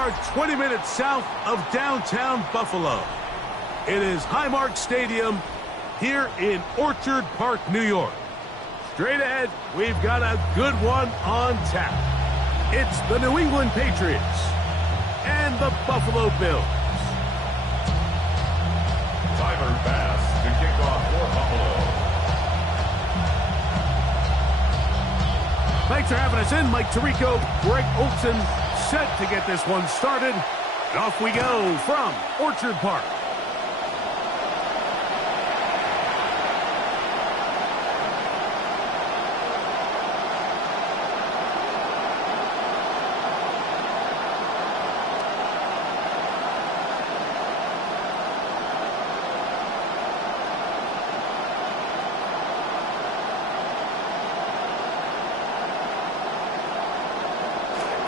are 20 minutes south of downtown Buffalo. It is Highmark Stadium here in Orchard Park, New York. Straight ahead, we've got a good one on tap. It's the New England Patriots and the Buffalo Bills. Tyler Bass to kick off for Buffalo. Thanks for having us in. Mike Tirico, Greg Olson, set to get this one started. And off we go from Orchard Park.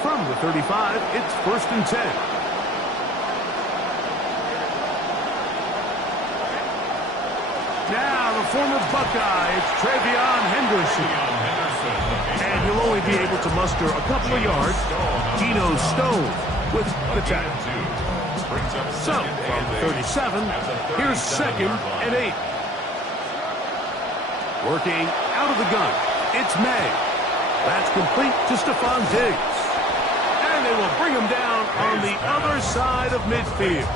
From the 35, it's 1st and 10. Now, the former Buckeye, it's TreVeyon Henderson. And he'll only be able to muster a couple of yards. Geno Stone with the tackle. So, from the 37, here's 2nd and 8. Working out of the gun, it's May. That's complete to Stephon Diggs. And they will bring him down on the other side of midfield.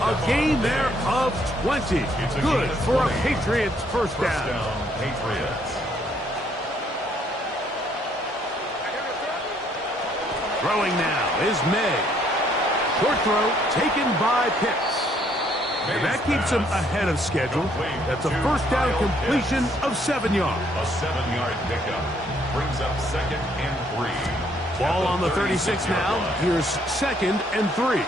A gain there of 20. Good for a Patriots first down. Patriots. Throwing now is May. Short throw taken by Pitts. And that keeps him ahead of schedule. That's a first down completion of 7 yards. A 7-yard pickup brings up 2nd and 3. Ball on the 36 now. Here's 2nd and 3.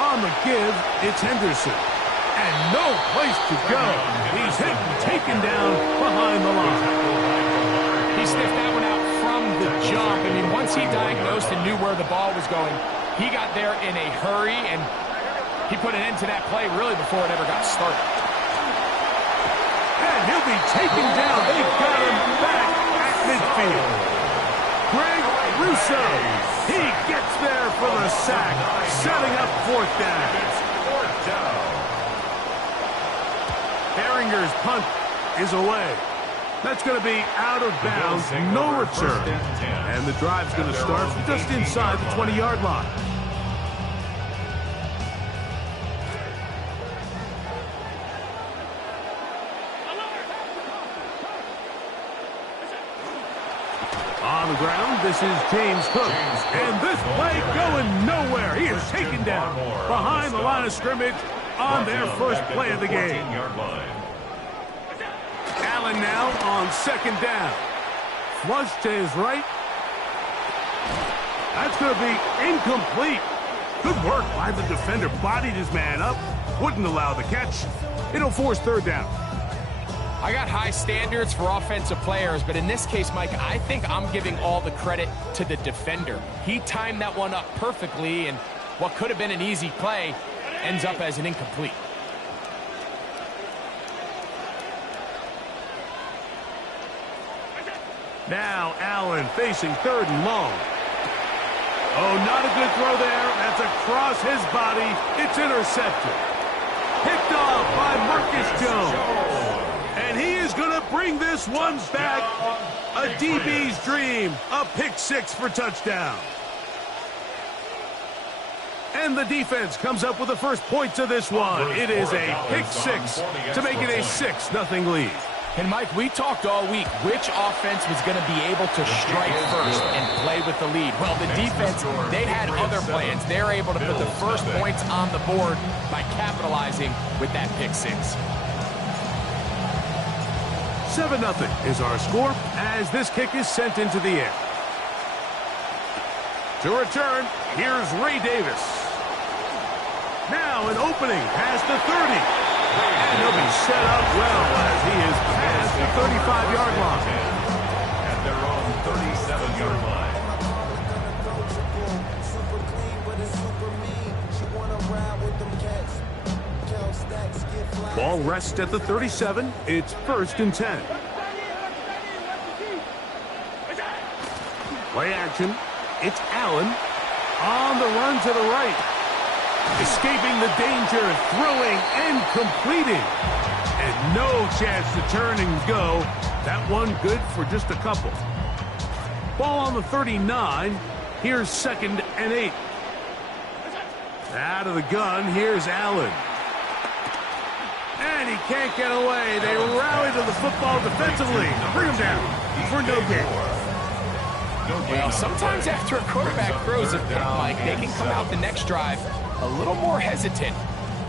On the give, it's Henderson. And no place to go. He's hit and taken down behind the line. He sniffed that one out from the jump. I mean, once he diagnosed and knew where the ball was going, he got there in a hurry, and he put an end to that play really before it ever got started. And he'll be taken down. They've got him back at midfield. Greg Rousseau. He gets there for the sack, setting up 4th down. Behringer's punt is away. That's going to be out of bounds, no return. And the drive's going to start just inside the 20-yard line. On the ground, this is James Cook. And this play going nowhere. He is taken down behind the line of scrimmage on their first play of the game. Allen now on 2nd down. Flush to his right. That's going to be incomplete. Good work by the defender. Bodied his man up. Wouldn't allow the catch. It'll force 3rd down. I got high standards for offensive players, but in this case, Mike, I think I'm giving all the credit to the defender. He timed that one up perfectly, and what could have been an easy play ends up as an incomplete. Now Allen facing 3rd and long. Oh, not a good throw there. That's across his body. It's intercepted. Picked off by Marcus Jones. And he is going to bring this one back. A DB's dream. A pick 6 for touchdown. And the defense comes up with the first points of this one. It is a pick 6 to make it a 6-0 lead. And, Mike, we talked all week which offense was going to be able to strike first and play with the lead. Well, the defense, they had other plans. They're able to put the first points on the board by capitalizing with that pick 6. 7-0 is our score as this kick is sent into the air. To return, here's Ray Davis. Now an opening past the 30. And he'll be set up well as he is past the 35-yard line. At their own 37-yard line. Ball rests at the 37. It's 1st and 10. Play action. It's Allen on the run to the right. Escaping the danger, throwing and completing. And no chance to turn and go. That one good for just a couple. Ball on the 39. Here's 2nd and 8. Out of the gun, here's Allen. And he can't get away. They rally to the football defensively. Bring him down for no gain. Well, sometimes after a quarterback throws a pick, Mike, they can come out the next drive a little more hesitant.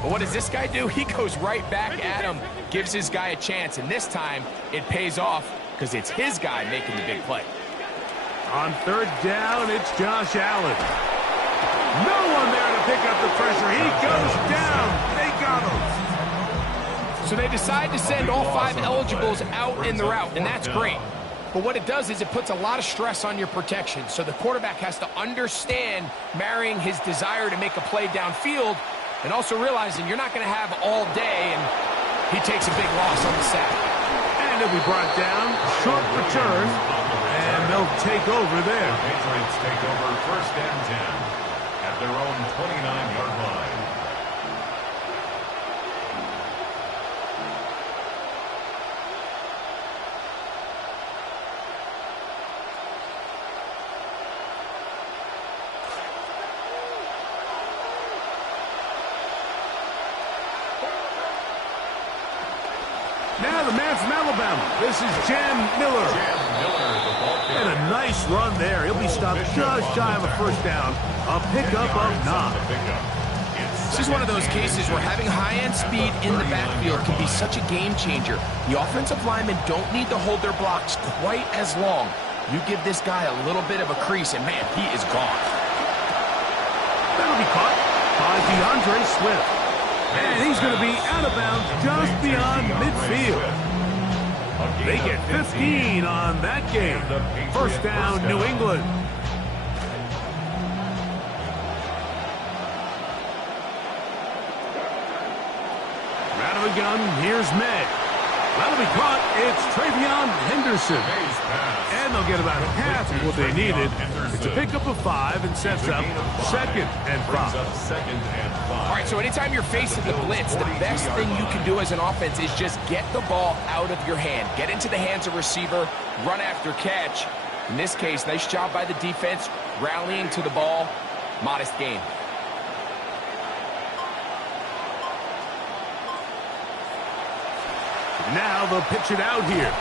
But what does this guy do? He goes right back at him, gives his guy a chance, and this time it pays off because it's his guy making the big play. On 3rd down, it's Josh Allen. No one there to pick up the pressure. He goes down. They got him. So they decide to send all 5 eligibles out in the route, and that's great. But what it does is it puts a lot of stress on your protection. So the quarterback has to understand marrying his desire to make a play downfield and also realizing you're not going to have all day, and he takes a big loss on the sack. And he'll be brought down. Short return. And they'll take over there. The Patriots take over 1st and 10 at their own 29-yard line. Now the man from Alabama. This is Jam Miller. And a nice run there. He'll be stopped just shy of a 1st down. A pickup of 9. This is one of those cases where having high-end speed in the backfield can be such a game changer. The offensive linemen don't need to hold their blocks quite as long. You give this guy a little bit of a crease, and man, he is gone. That'll be caught by DeAndre Swift. And he's going to be out of bounds just beyond midfield. They get 15 on that game. 1st down, New England. Out of the gun, here's May. That'll be caught. It's Travion Henderson. And they'll get about half of what they needed. It's a pickup of 5 and sets up 2nd and 5. All right, so anytime you're facing the blitz, the best thing you can do as an offense is just get the ball out of your hand. Get into the hands of receiver, run after catch. In this case, nice job by the defense, rallying to the ball. Modest gain. Now they'll pitch it out here.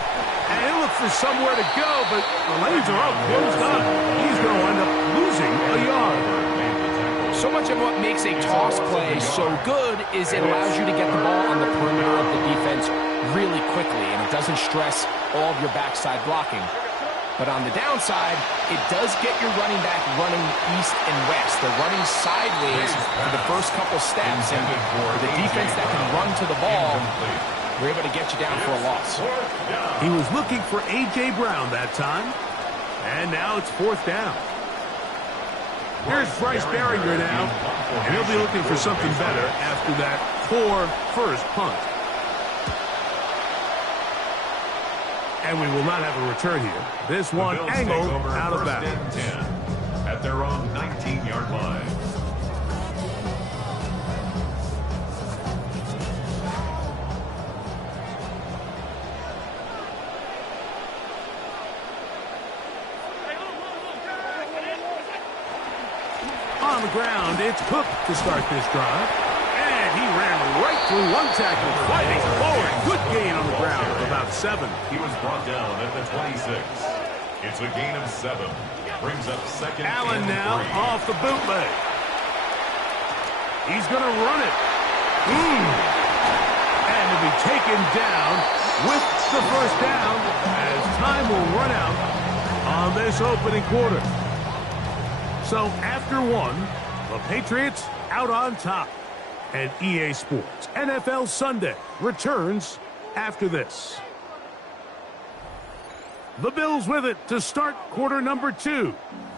And he'll look for somewhere to go, but the lanes are all closed up. He's going to end up losing a yard. So much of what makes a toss play so good is it allows you to get the ball on the perimeter of the defense really quickly, and it doesn't stress all of your backside blocking. But on the downside, it does get your running back running east and west. They're running sideways for the first couple steps, and for the defense that can run to the ball, we're able to get you down for a loss. He was looking for A.J. Brown that time. And now it's 4th down. Here's Bryce Baringer now. And he'll be looking for something better after that poor first punt. And we will not have a return here. This one angled out of bounds. At their own 19-yard line. On the ground, it's Cook to start this drive. And he ran right through one tackle, fighting forward. Good gain on the ground of about 7. He was brought down at the 26. It's a gain of 7. Brings up 2nd Allen and now 3. off the bootleg. He's going to run it. And to be taken down with the 1st down as time will run out on this opening quarter. So after 1, the Patriots out on top. And EA Sports NFL Sunday returns after this. The Bills with it to start quarter number 2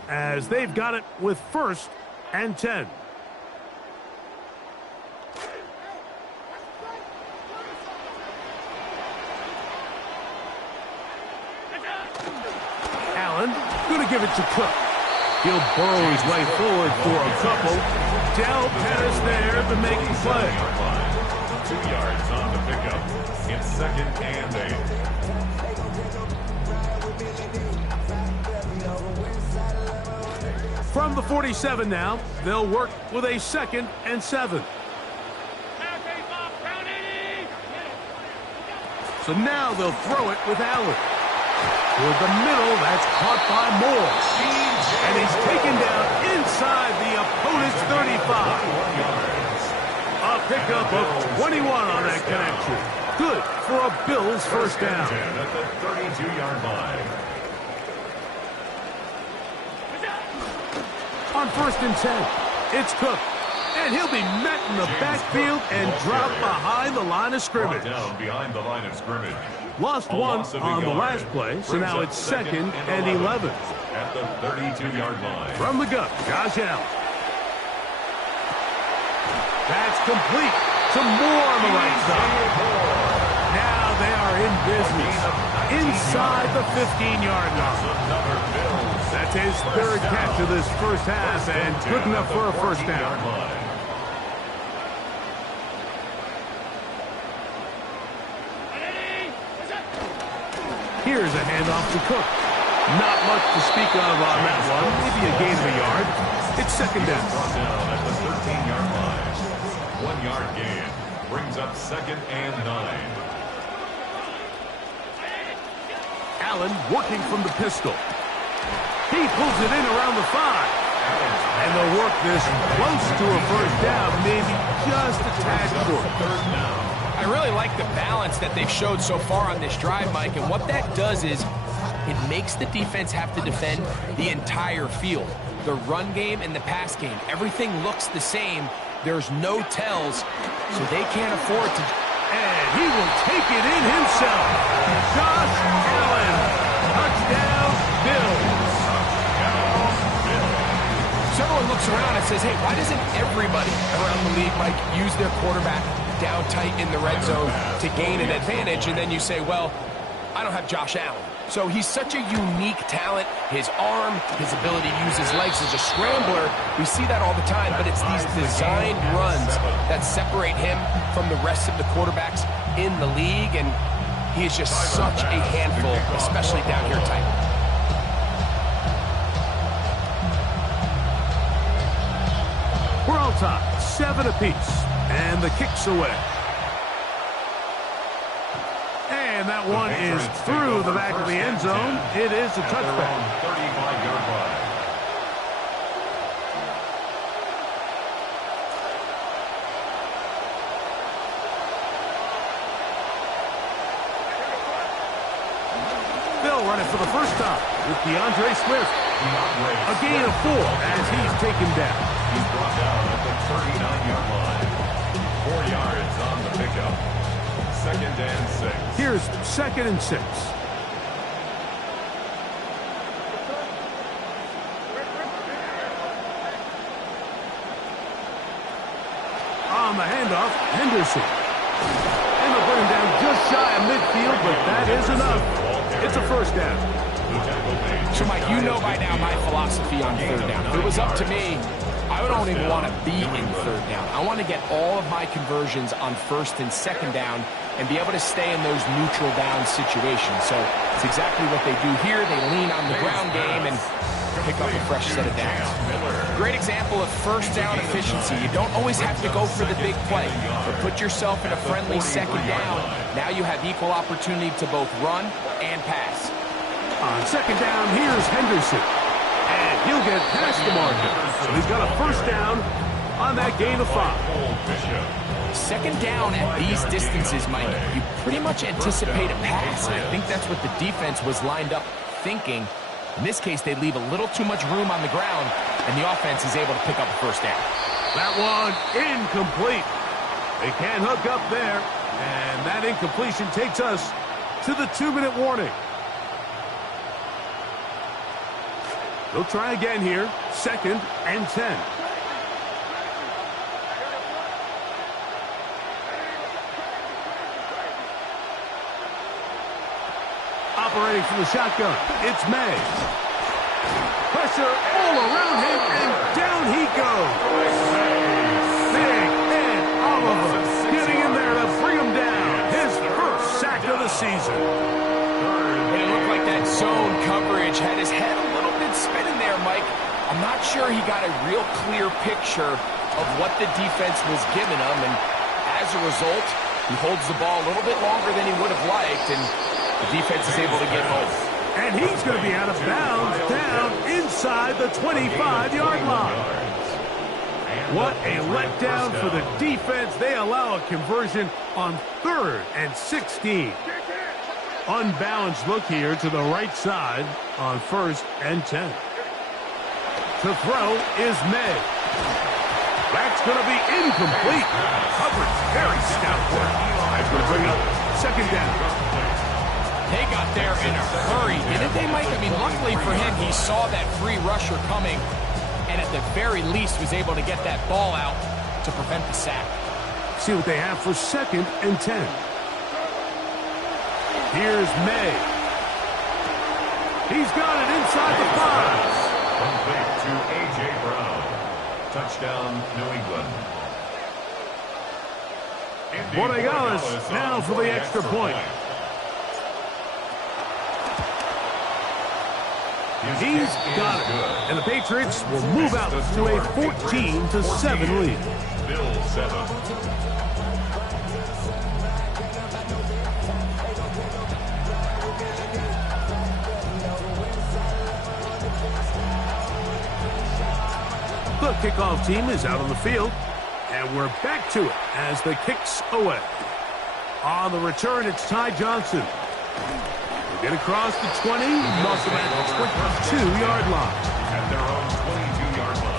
as they've got it with 1st and 10. Allen going to give it to Cook. He'll burrow his way forward for a couple. Del Pettis there to make the play. 2 yards on the pickup. It's 2nd and 8. From the 47 now, they'll work with a 2nd and 7. So now they'll throw it with Allen. Toward the middle, that's caught by Moore. And he's taken down inside the opponent's 35. A pickup of 21 on that connection. Good for a Bills first down. At the 32-yard line. On 1st and 10, it's Cook. And he'll be met in the backfield and dropped behind the line of scrimmage. Down behind the line of scrimmage. Lost one on the last play, so now it's 2nd and 11. At the 32-yard line. From the gun, Josh Allen. That's complete. Some more on the right side. Now they are in business. Inside the 15-yard line. That's his 3rd catch of this first half, and good enough for a first down. Here's a handoff to Cook. Not much to speak of on that one. Maybe a gain of a yard. It's 2nd down. Brought down at the 13-yard line. 1-yard gain. Brings up 2nd and 9. Allen working from the pistol. He pulls it in around the 5. And they'll work this close to a first down, maybe just a tad short. 3rd down. I really like the balance that they've showed so far on this drive, Mike, and what that does is it makes the defense have to defend the entire field. The run game and the pass game, everything looks the same. There's no tells, so they can't afford to. And he will take it in himself. Josh Allen, touchdown, Bills. So everyone looks around and says, hey, why doesn't everybody around the league, Mike, use their quarterback down tight in the red zone to gain an advantage? And then you say, well, I don't have Josh Allen. So he's such a unique talent. His arm, his ability to use his legs as a scrambler, we see that all the time, but it's these designed runs that separate him from the rest of the quarterbacks in the league, and he is just such a handful, especially down here tight. We're all tied, 7 apiece, and the kick's away. And that one is through the back of the end zone. It is a touchback. 35-yard line. They'll run it for the first time with DeAndre Swift. A gain of 4 as he's taken down. He's brought down at the 39-yard line. 4 yards on the pickup. 2nd and 6. Here's 2nd and 6. On the handoff, Henderson. And they'll bring him down just shy of midfield, but that is enough. It's a first down. So, Mike, you know by now my philosophy on 3rd down. If it was up to me, I don't even want to be in 3rd down. I want to get all of my conversions on 1st and 2nd down and be able to stay in those neutral down situations. So it's exactly what they do here. They lean on the ground game and pick up a fresh set of downs. Great example of first down efficiency. You don't always have to go for the big play, but put yourself in a friendly 2nd down. Now you have equal opportunity to both run and pass. On 2nd down, here's Henderson. And he'll get past the marker. So he's got a first down on that gain of 5. 2nd down at these distances, Mike, you pretty much anticipate a pass. And I think that's what the defense was lined up thinking. In this case, they leave a little too much room on the ground, and the offense is able to pick up a first down. That one incomplete. They can't hook up there. And that incompletion takes us to the 2-minute warning. They'll try again here. 2nd and 10. Operating from the shotgun, it's May. Pressure all around him, and down he goes. Big Ed Oliver getting in there to bring him down. His first sack of the season. And it looked like that zone coverage had his head a little bit spinning there, Mike. I'm not sure he got a real clear picture of what the defense was giving him, and as a result, he holds the ball a little bit longer than he would have liked, and the defense is able to get home. And he's going to be out of bounds down inside the 25-yard line. What a letdown for the defense. They allow a conversion on 3rd and 16. Unbalanced look here to the right side on 1st and 10. To throw is May. That's going to be incomplete. Coverage, very stout work. That's going to bring up 2nd down. They got there in a hurry, didn't they, Mike? I mean, luckily for him, he saw that free rusher coming, and at the very least was able to get that ball out to prevent the sack. See what they have for 2nd and 10. Here's May. He's got it inside the 5. Complete to A.J. Brown. Touchdown, New England. Borregales now for the extra point. He's got it. And the Patriots will move out to a 14-7 lead. Bill 7. The kickoff team is out on the field, and we're back to it as the kick's away. On the return, it's Ty Johnson. They get across the 20, knock them at the 22-yard line. At their own 22-yard line.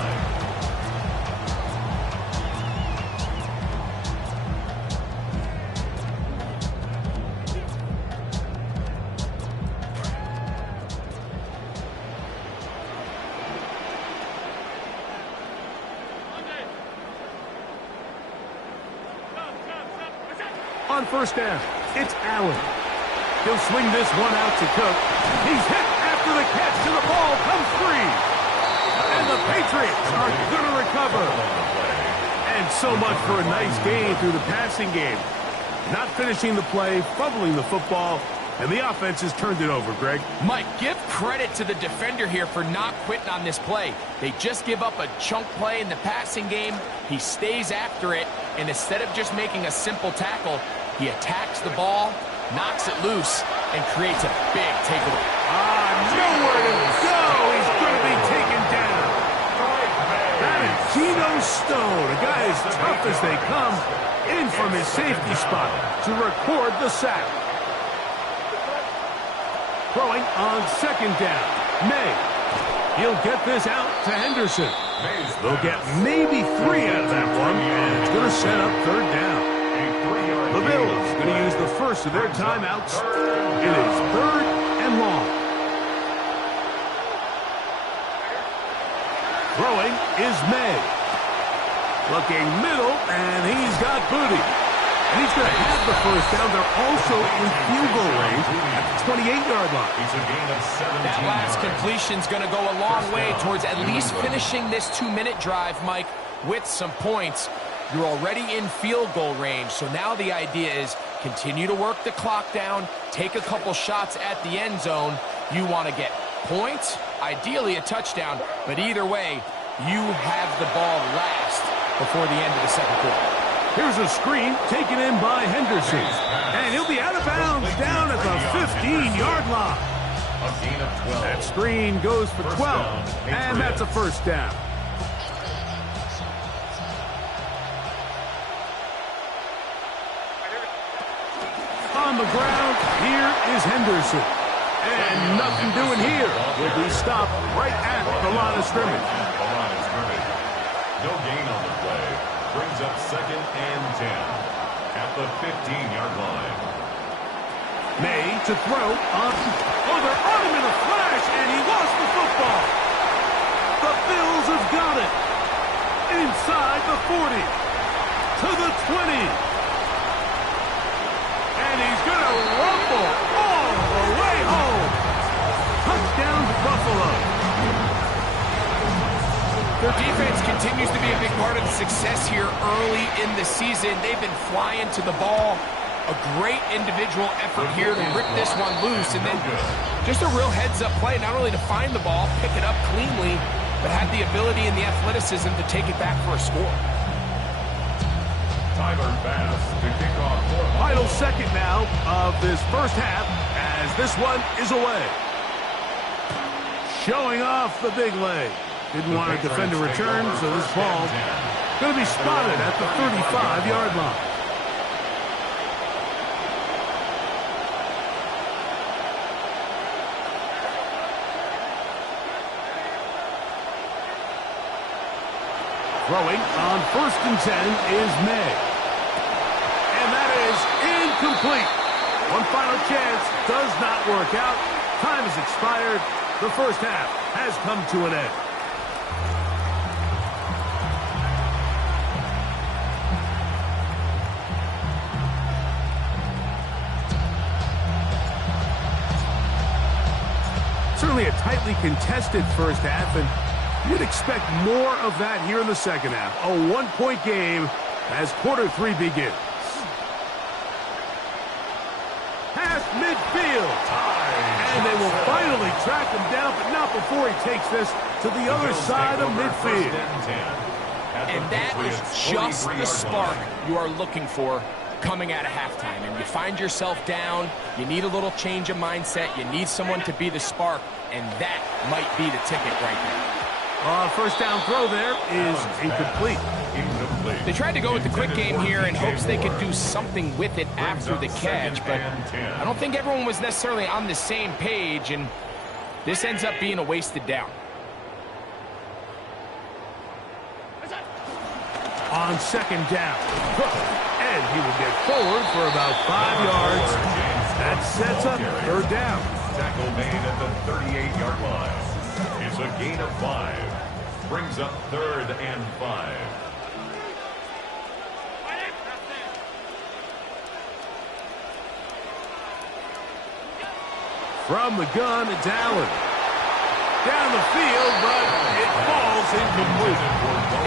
On 1st down, it's Allen. He'll swing this one out to Cook. He's hit after the catch, and the ball comes free. And the Patriots are going to recover. And so much for a nice gain through the passing game. Not finishing the play, fumbling the football, and the offense has turned it over, Greg. Mike, give credit to the defender here for not quitting on this play. They just give up a chunk play in the passing game. He stays after it, and instead of just making a simple tackle, he attacks the ball, knocks it loose, and creates a big takeaway. Nowhere to go. He's going to be taken down. That is Geno Stone, a guy as tough as they come, in from his safety spot to record the sack. Throwing on 2nd down. May. He'll get this out to Henderson. They'll get maybe 3 out of that one, and it's going to set up 3rd down. The Bills going to use the first of their timeouts. It is 3rd and long. Throwing is May. Looking middle, and he's got Booty. And he's going to have the 1st down. They're also in field goal range at the 28-yard line. That last completion's going to go a long way towards at least finishing this 2-minute drive, Mike, with some points. You're already in field goal range, so now the idea is continue to work the clock down, take a couple shots at the end zone. You want to get points, ideally a touchdown, but either way, you have the ball last before the end of the 2nd quarter. Here's a screen taken in by Henderson, and he'll be out of bounds down at the 15-yard line. That screen goes for 12, and that's a 1st down. On the ground, here is Henderson. And nothing doing here. Will be stopped right at the line of scrimmage. No gain on the play. Brings up 2nd and 10 at the 15-yard line. May to throw on. Oh, they're on him in a flash, and he lost the football. The Bills have got it. Inside the 40. To the 20. And he's going to rumble all the way home. Touchdown, Buffalo. Their defense continues to be a big part of the success here early in the season. They've been flying to the ball. A great individual effort here to rip this one loose, and then just a real heads-up play, not only to find the ball, pick it up cleanly, but have the ability and the athleticism to take it back for a score. Tyler Bass to kick off for Final second now of this first half as this one is away. Showing off the big leg. Didn't want to defend a return, so this ball going to be spotted at the 35-yard line. Throwing on 1st and 10 is May. And that is incomplete. One final chance does not work out. Time has expired. The first half has come to an end. Certainly a tightly contested first half, and you'd expect more of that here in the second half. A one-point game as quarter 3 begins. Past midfield. And they will finally track him down, but not before he takes this to the other side of midfield. And that is just the spark you are looking for coming out of halftime. And you find yourself down, you need a little change of mindset, you need someone to be the spark, and that might be the ticket right now. First down throw there is incomplete. They tried to go with the quick game here in hopes they could do something with it after the catch, but I don't think everyone was necessarily on the same page, and this ends up being a wasted down. On 2nd down, and he will get forward for about 5 yards. That sets up 3rd down. Tackle made at the 38-yard line. It's a gain of 5. Brings up 3rd and 5. From the gun, it's Allen. Down the field, but it falls incomplete.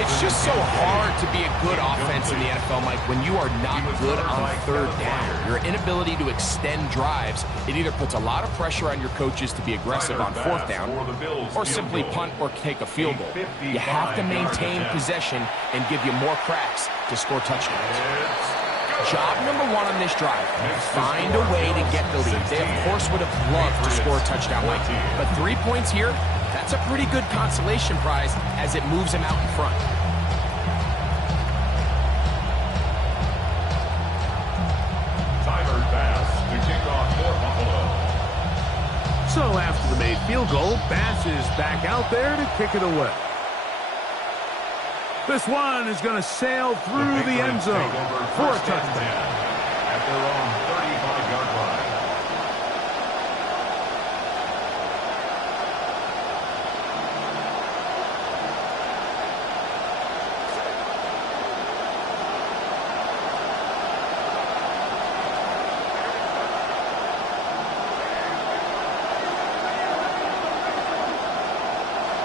It's just so hard to be a good offense in the NFL, Mike, when you are not good on 3rd down. Your inability to extend drives, it either puts a lot of pressure on your coaches to be aggressive on 4th down or simply punt or take a field goal. You have to maintain possession and give you more cracks to score touchdowns. Job number 1 on this drive, find a way to get the lead. They, of course, would have loved to score a touchdown, Mike, but 3 points here, that's a pretty good consolation prize as it moves them out in front. Tyler Bass to kick off for Buffalo. So after the made field goal, Bass is back out there to kick it away. This one is going to sail through the end zone for a touchdown. At their own 35-yard line.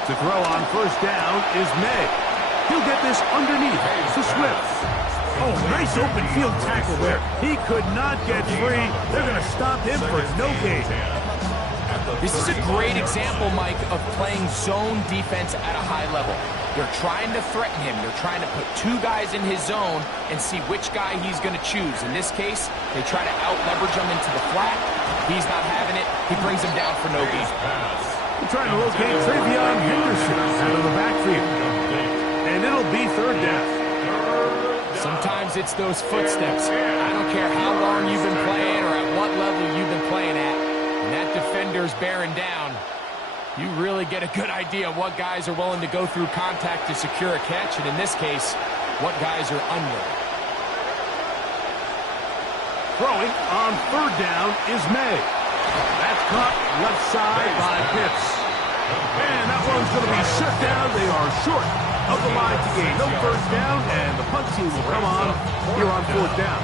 To throw on 1st down is May. He'll get this underneath to Swift. Oh, nice open field tackle there. He could not get free. They're going to stop him for no gain. This is a great example, Mike, of playing zone defense at a high level. They're trying to threaten him. They're trying to put 2 guys in his zone and see which guy he's going to choose. In this case, they try to out-leverage him into the flat. He's not having it. He brings him down for no gain. They're trying to locate Travion Henderson out of the backfield. And it'll be 3rd down. Sometimes it's those footsteps. I don't care how long you've been playing or at what level you've been playing at. When that defender's bearing down, you really get a good idea of what guys are willing to go through contact to secure a catch, and in this case, what guys are unwilling. Throwing on 3rd down is May. That's caught left side by Pitts. And that one's going to be shut down. They are short of the line to gain no 1st down, and the punt team will come on here on 4th down.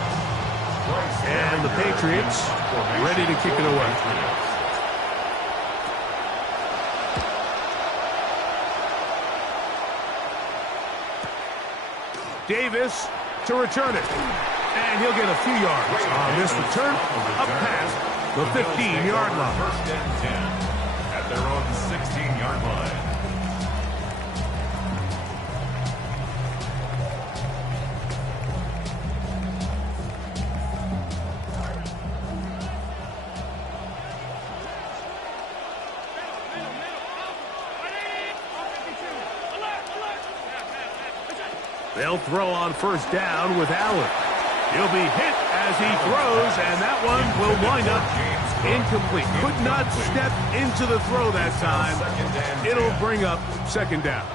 And the Patriots ready to kick it away. Davis to return it. And he'll get a few yards on this return up past the 15-yard line. First and 10 at their own 16-yard line. They'll throw on first down with Allen. He'll be hit as he throws, and that one will wind up incomplete. Could not step into the throw that time. It'll bring up second down.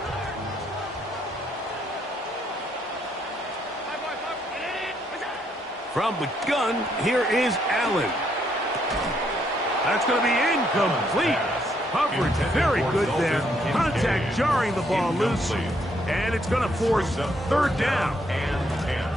From the gun, here is Allen. That's going to be incomplete. Coverage very good there. Contact jarring the ball loose. And it's going to force third down. And 10.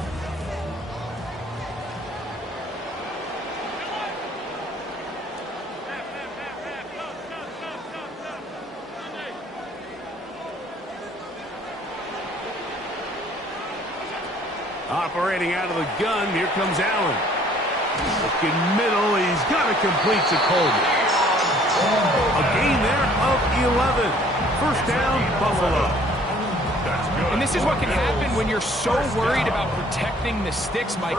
Operating out of the gun, here comes Allen. Looking middle, he's got to complete to Coleman. A gain there of 11. First down, Buffalo. And this is what can happen when you're so worried about protecting the sticks, Mike.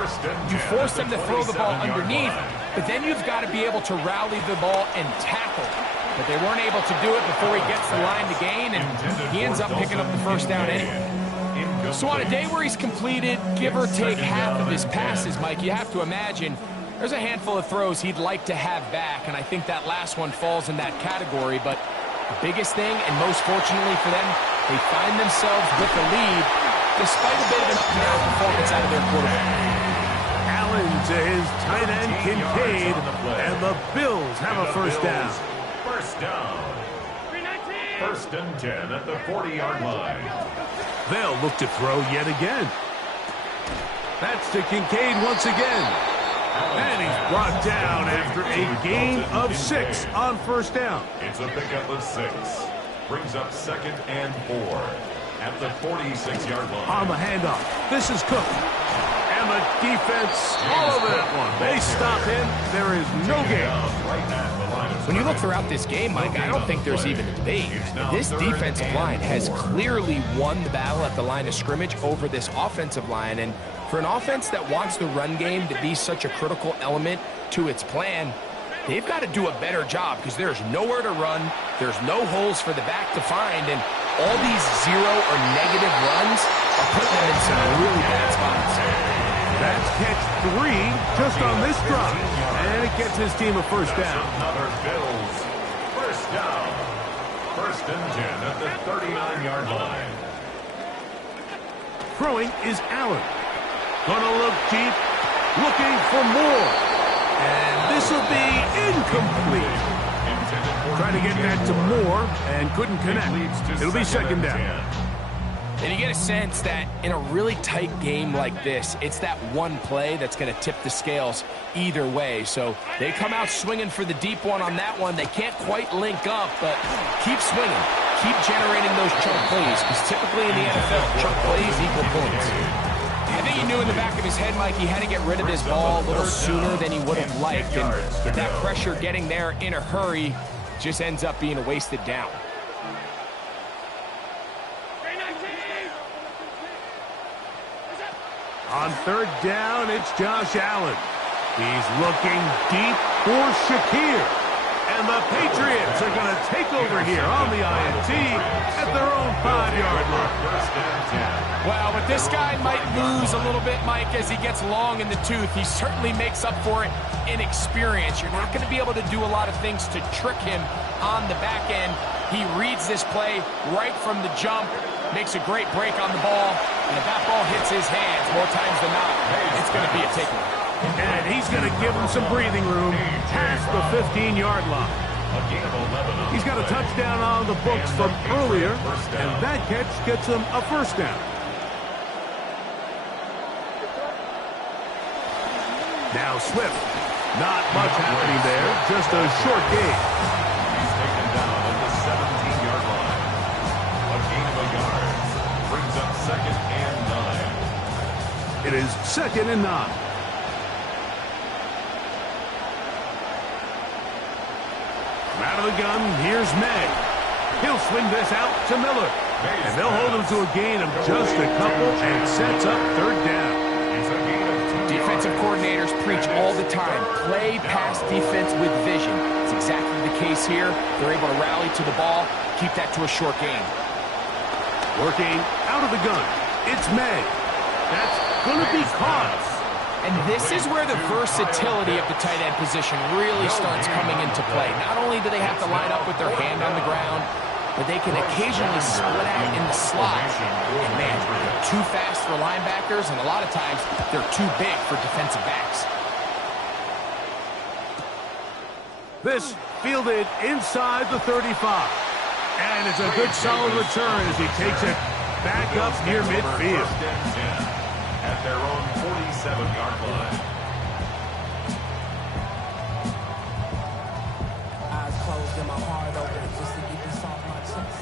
You force them to throw the ball underneath, but then you've got to be able to rally the ball and tackle. But they weren't able to do it before he gets the line to gain, and he ends up picking up the first down anyway. So on a day where he's completed, give or take half of his passes, Mike, you have to imagine there's a handful of throws he'd like to have back, and I think that last one falls in that category. But the biggest thing, and most fortunately for them, they find themselves with the lead despite a bit of an up-and-down performance out of their quarterback. Allen to his tight end, Kincaid, and the Bills have a first down. First down. First and 10 at the 40-yard line. They'll look to throw yet again. That's to Kincaid once again. And he's brought down after a gain of 6 on first down. It's a pickup of 6. Brings up second and 4 at the 46-yard line. On the handoff, this is Cook. And the defense all over that one. They stop him. There is no gain. When you look throughout this game, Mike, I don't think there's even a debate. This defensive line has clearly won the battle at the line of scrimmage over this offensive line. And for an offense that wants the run game to be such a critical element to its plan, they've got to do a better job because there's nowhere to run. There's no holes for the back to find. And all these zero or negative runs are putting them in some really bad spots. That's catch 3 just on this drive. And it gets his team a first down. Another Bills first down. First and 10 at the 39-yard line. Throwing is Allen. Gonna look deep, looking for more. And this will be incomplete. Trying to get that to Moore and couldn't connect. It'll be second down. And you get a sense that in a really tight game like this, it's that one play that's going to tip the scales either way. So they come out swinging for the deep one on that one. They can't quite link up, but keep swinging. Keep generating those chunk plays, because typically in the NFL, chunk plays equal points. I think he knew in the back of his head, Mike, he had to get rid of this ball a little sooner than he would have liked. And that pressure getting there in a hurry just ends up being a wasted down. On third down, it's Josh Allen. He's looking deep for Shakir. And the Patriots are going to take over here on the INT at their own 5-yard line. Well, but this guy might lose a little bit, Mike, as he gets long in the tooth. He certainly makes up for it in experience. You're not going to be able to do a lot of things to trick him on the back end. He reads this play right from the jump, makes a great break on the ball, and if that ball hits his hands more times than not, it's going to be a takeaway. And he's going to give him some breathing room past the 15-yard line. He's got a touchdown on the books from earlier, and that catch gets him a first down. Now Swift. Not much happening there, just a short gain. He's taken down at the 17-yard line. A gain of a yard brings up second and 9. It is 2nd and 9. Out of the gun, here's May. He'll swing this out to Miller. And they'll hold him to a gain of just a couple and sets up 3rd down. Defensive coordinators preach all the time, play pass defense with vision. It's exactly the case here. They're able to rally to the ball, keep that to a short gain. Working out of the gun, it's May. That's going to be caught. And this is where the versatility of the tight end position really starts coming into play. Not only do they have to line up with their hand on the ground, but they can occasionally split out in the slot. And man, they're too fast for linebackers, and a lot of times they're too big for defensive backs. This fielded inside the 35. And it's a good solid return as he takes it back up near midfield. At their own 47-yard line. Eyes closed and my heart open just to get this off my chest.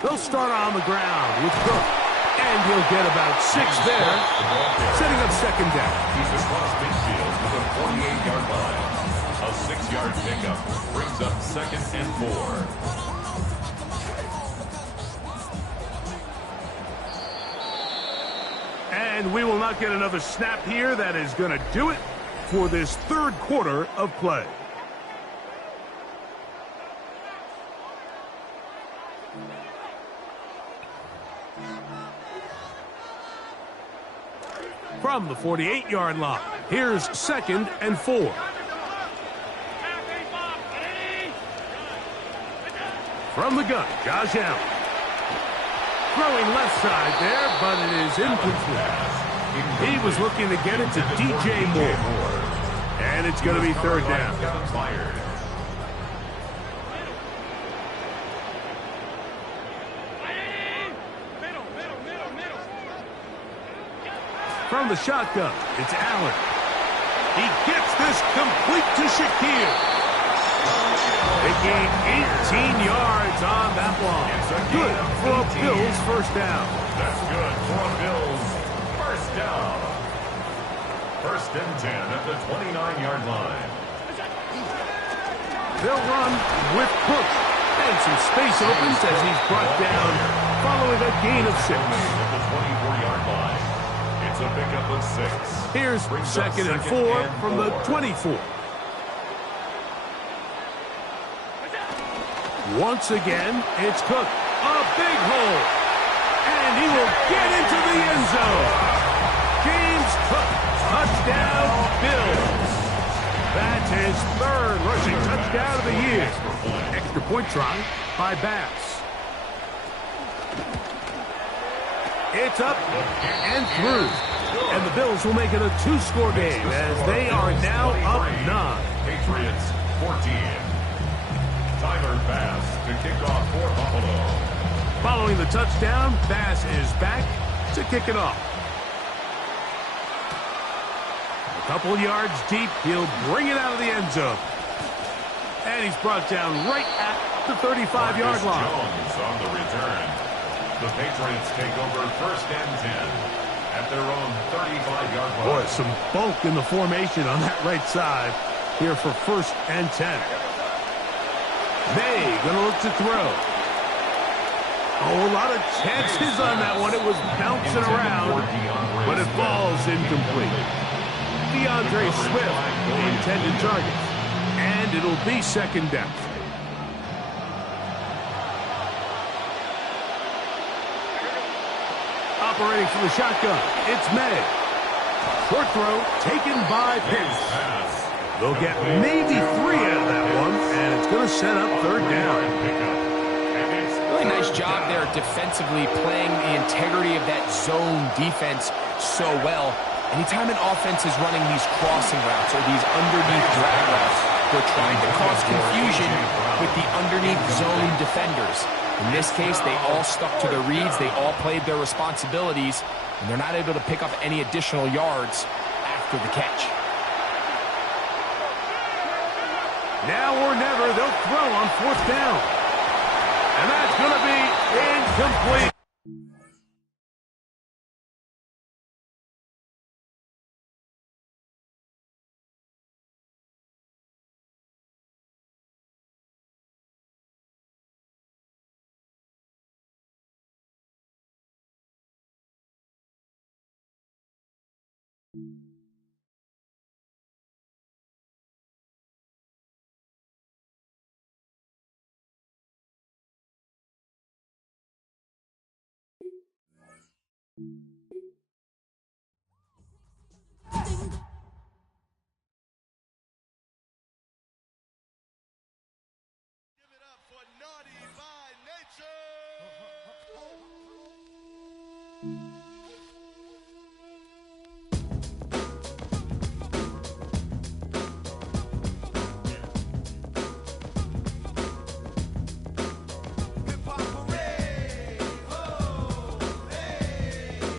They'll start on the ground with Cook. And he'll get about 6 there, setting up 2nd down. He's across midfield to the 48-yard line. A 6-yard pickup brings up 2nd and 4. And we will not get another snap here. That is going to do it for this 3rd quarter of play. From the 48-yard line, here's 2nd and 4. From the gun, Josh Allen. Throwing left side there, but it is incomplete. He was looking to get it to DJ Moore. And it's going to be 3rd down. From the shotgun, it's Allen. He gets this complete to Shakir. They gain 18 yards on that one. Good for a Bills 1st down. That's good for a Bills 1st down. 1st and 10 at the 29-yard line. They'll run with Cook. And some space opens as he's brought down following a gain of 6. At the 24-yard line. It's a pickup of 6. Here's 2nd and 4 from the 24. Once again, it's Cook. A big hole. And he will get into the end zone. James Cook. Touchdown, Bills. That's his 3rd rushing touchdown of the year. Extra point try by Bass. It's up and through. And the Bills will make it a 2-score game as they are now up 9. Patriots 14. Tyler Bass to kick off for Buffalo. Following the touchdown, Bass is back to kick it off. A couple yards deep, he'll bring it out of the end zone. And he's brought down right at the 35-yard line. Jones on the return. The Patriots take over 1st and 10 at their own 35-yard line. Boy, some bulk in the formation on that right side here for 1st and 10. May going to look to throw. Oh, a lot of chances on that one. It was bouncing around, but it falls incomplete. DeAndre Swift, the intended target. And it'll be 2nd down. Operating from the shotgun, it's May. Short throw taken by Pitts. They'll get maybe 3 out of that one, and it's going to set up 3rd down. Really nice job there defensively, playing the integrity of that zone defense so well. Anytime an offense is running these crossing routes or these underneath drag routes, they're trying to cause confusion with the underneath zone defenders. In this case, they all stuck to their reads, they all played their responsibilities, and they're not able to pick up any additional yards after the catch. Now or never, they'll throw on 4th down. And that's going to be Complete. Give it up for Naughty by Nature!